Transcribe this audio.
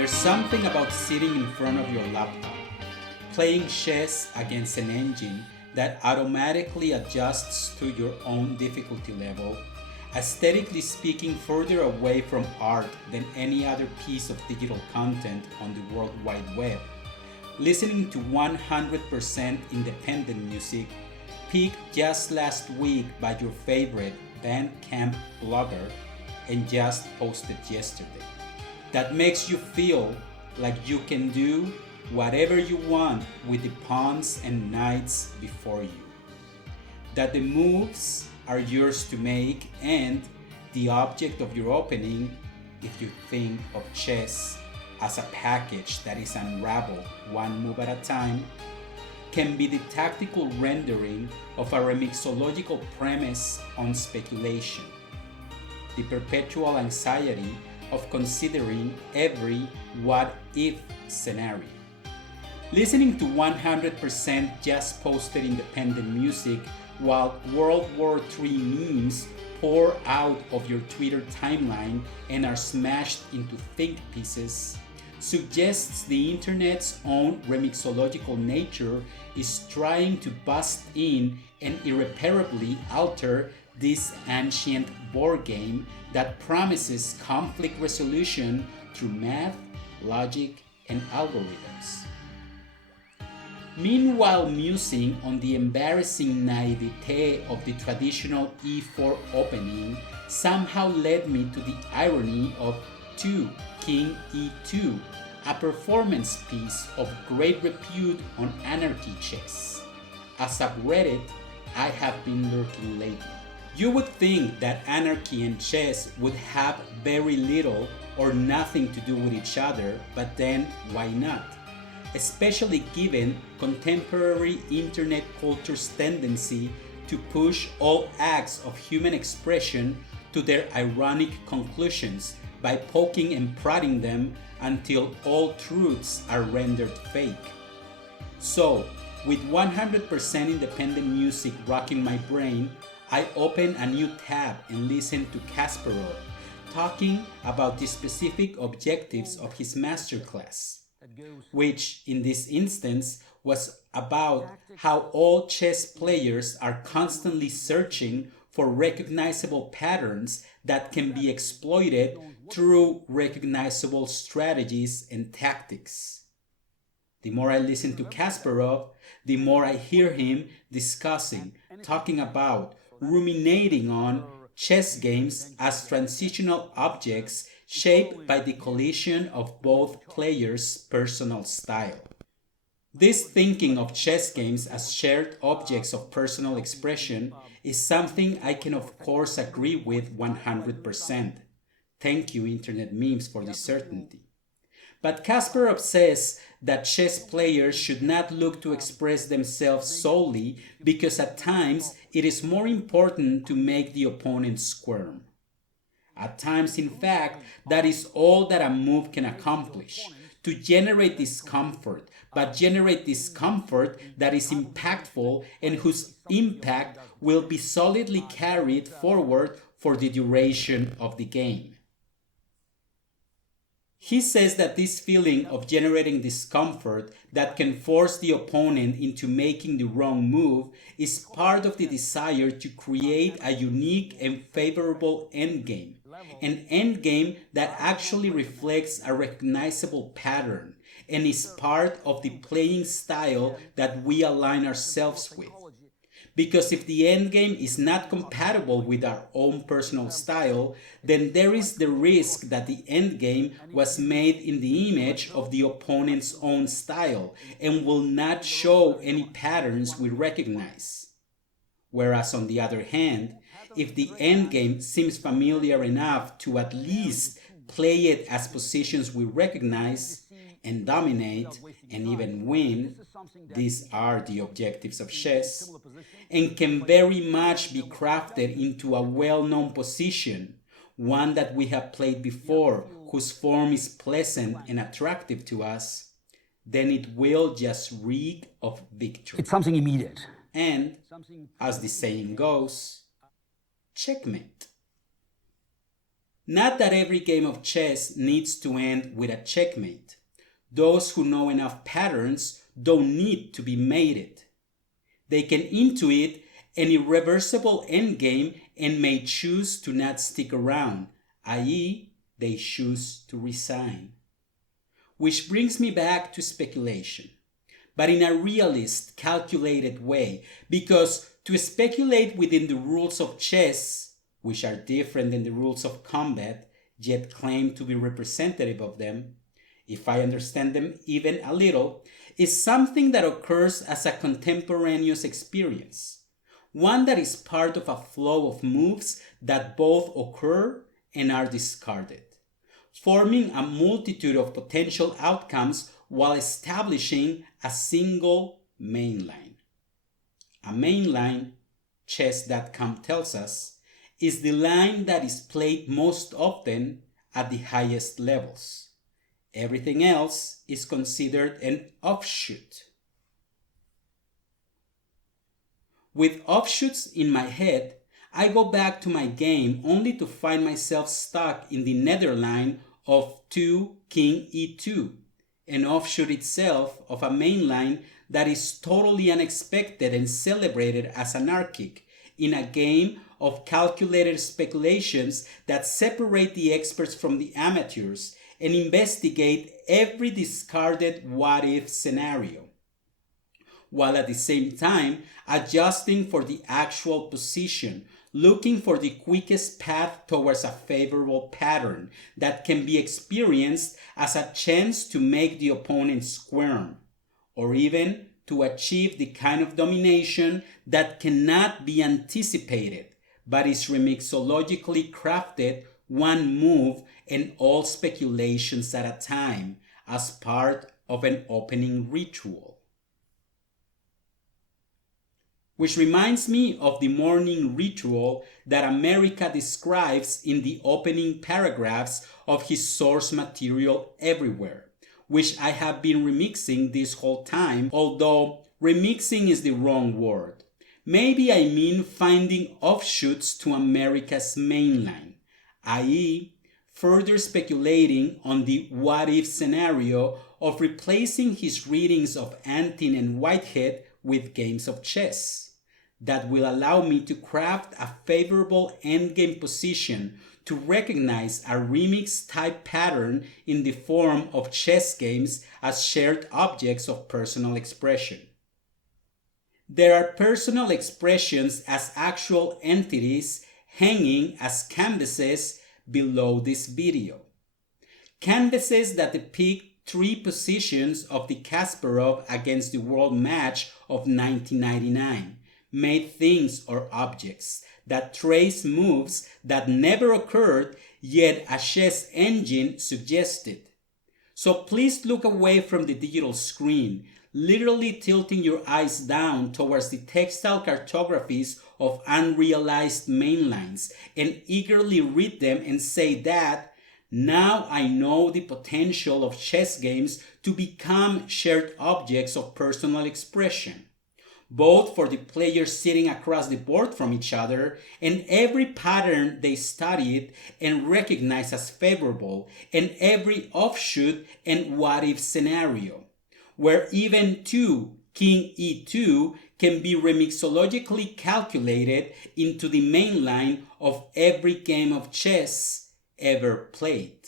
There's something about sitting in front of your laptop, playing chess against an engine that automatically adjusts to your own difficulty level, aesthetically speaking further away from art than any other piece of digital content on the World Wide Web, listening to 100% independent music, picked just last week by your favorite Bandcamp blogger and just posted yesterday. That makes you feel like you can do whatever you want with the pawns and knights before you. That the moves are yours to make and the object of your opening, if you think of chess as a package that is unraveled one move at a time, can be the tactical rendering of a remixological premise on speculation. The perpetual anxiety of considering every what-if scenario. Listening to 100% just posted independent music while World War III memes pour out of your Twitter timeline and are smashed into think pieces suggests the internet's own remixological nature is trying to bust in and irreparably alter this ancient board game that promises conflict resolution through math, logic, and algorithms. Meanwhile, musing on the embarrassing naivete of the traditional e4 opening somehow led me to the irony of 2 King e2, a performance piece of great repute on anarchy chess. A subreddit I have been lurking lately. You would think that anarchy and chess would have very little or nothing to do with each other, but then why not? Especially given contemporary internet culture's tendency to push all acts of human expression to their ironic conclusions by poking and prodding them until all truths are rendered fake. So, with 100% independent music rocking my brain, I open a new tab and listen to Kasparov talking about the specific objectives of his masterclass, which in this instance was about how all chess players are constantly searching for recognizable patterns that can be exploited through recognizable strategies and tactics. The more I listen to Kasparov, the more I hear him discussing, talking about, ruminating on chess games as transitional objects shaped by the collision of both players' personal style. This thinking of chess games as shared objects of personal expression is something I can of course agree with 100%. Thank you, internet memes, for this certainty. But Kasparov says that chess players should not look to express themselves solely because at times it is more important to make the opponent squirm. At times, in fact, that is all that a move can accomplish, to generate discomfort, but generate discomfort that is impactful and whose impact will be solidly carried forward for the duration of the game. He says that this feeling of generating discomfort that can force the opponent into making the wrong move is part of the desire to create a unique and favorable endgame, an endgame that actually reflects a recognizable pattern and is part of the playing style that we align ourselves with. Because if the endgame is not compatible with our own personal style, then there is the risk that the endgame was made in the image of the opponent's own style and will not show any patterns we recognize. Whereas on the other hand, if the endgame seems familiar enough to at least play it as positions we recognize and dominate and even win, these are the objectives of chess, and can very much be crafted into a well-known position, one that we have played before, whose form is pleasant and attractive to us, then it will just reek of victory. It's something immediate. And, as the saying goes, checkmate. Not that every game of chess needs to end with a checkmate. Those who know enough patterns don't need to be mated. They can intuit an irreversible endgame and may choose to not stick around, i.e., they choose to resign. Which brings me back to speculation, but in a realist, calculated way, because to speculate within the rules of chess, which are different than the rules of combat, yet claim to be representative of them, if I understand them even a little, is something that occurs as a contemporaneous experience, one that is part of a flow of moves that both occur and are discarded, forming a multitude of potential outcomes while establishing a single main line. A main line, chess.com tells us, is the line that is played most often at the highest levels. Everything else is considered an offshoot. With offshoots in my head, I go back to my game only to find myself stuck in the nether line of 2 King e2, an offshoot itself of a main line that is totally unexpected and celebrated as anarchic in a game of calculated speculations that separate the experts from the amateurs and investigate every discarded what-if scenario, while at the same time adjusting for the actual position, looking for the quickest path towards a favorable pattern that can be experienced as a chance to make the opponent squirm, or even to achieve the kind of domination that cannot be anticipated, but is remixologically crafted one move and all speculations at a time as part of an opening ritual. Which reminds me of the morning ritual that America describes in the opening paragraphs of his source material Everywhere, which I have been remixing this whole time, although remixing is the wrong word. Maybe I mean finding offshoots to America's mainline, i.e., further speculating on the what-if scenario of replacing his readings of Antin and Whitehead with games of chess that will allow me to craft a favorable endgame position to recognize a remix-type pattern in the form of chess games as shared objects of personal expression. There are personal expressions as actual entities hanging as canvases below this video. Canvases that depict 3 positions of the Kasparov against the world match of 1999, made things or objects that trace moves that never occurred yet a chess engine suggested. So please look away from the digital screen, literally tilting your eyes down towards the textile cartographies of unrealized mainlines and eagerly read them and say that, now I know the potential of chess games to become shared objects of personal expression, both for the players sitting across the board from each other and every pattern they studied and recognized as favorable, and every offshoot and what-if scenario, where even 2 King e2 can be remixologically calculated into the main line of every game of chess ever played.